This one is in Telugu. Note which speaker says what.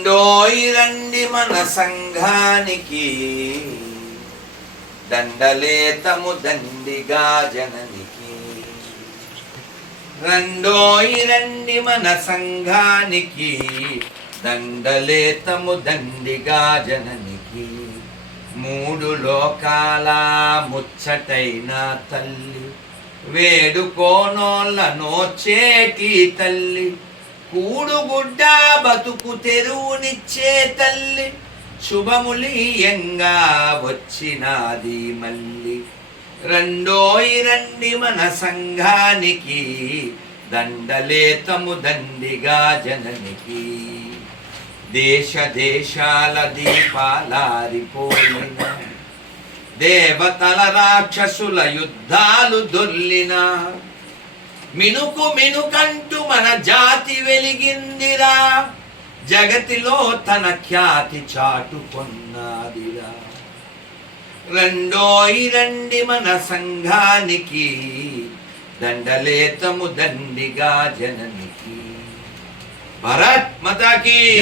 Speaker 1: రండోయి రండి మన సంఘానికి. దండలేతము దండిగా జననికి. రండోయి రండి మన సంఘానికి. దండలేతము దండిగా జననికి. మూడు లోకాల ముచ్చటైన తల్లి. వేడుకోనోళ్ళ నోచేటి తల్లి. కూడుగుడ్డ బతుకు తెరువునిచ్చే తల్లి శుభములీయంగా వచ్చినాది మళ్ళీ. రెండోయి రండి మన సంఘానికి దండలేతము దండిగా జననికి. దేశ దేశాల దీపాలారిపోయిన దేవతల రాక్షసుల యుద్ధాలు దొల్లినా మినుకు మినుకంటూ మన జాతి వెలిగిందిరా. జగతిలో తన ఖ్యాతి చాటుకొన్నాదిరా రెండోయి రండి మన సంఘానికి దండలేతము దండిగా జననికి. భరత్ మతాకి.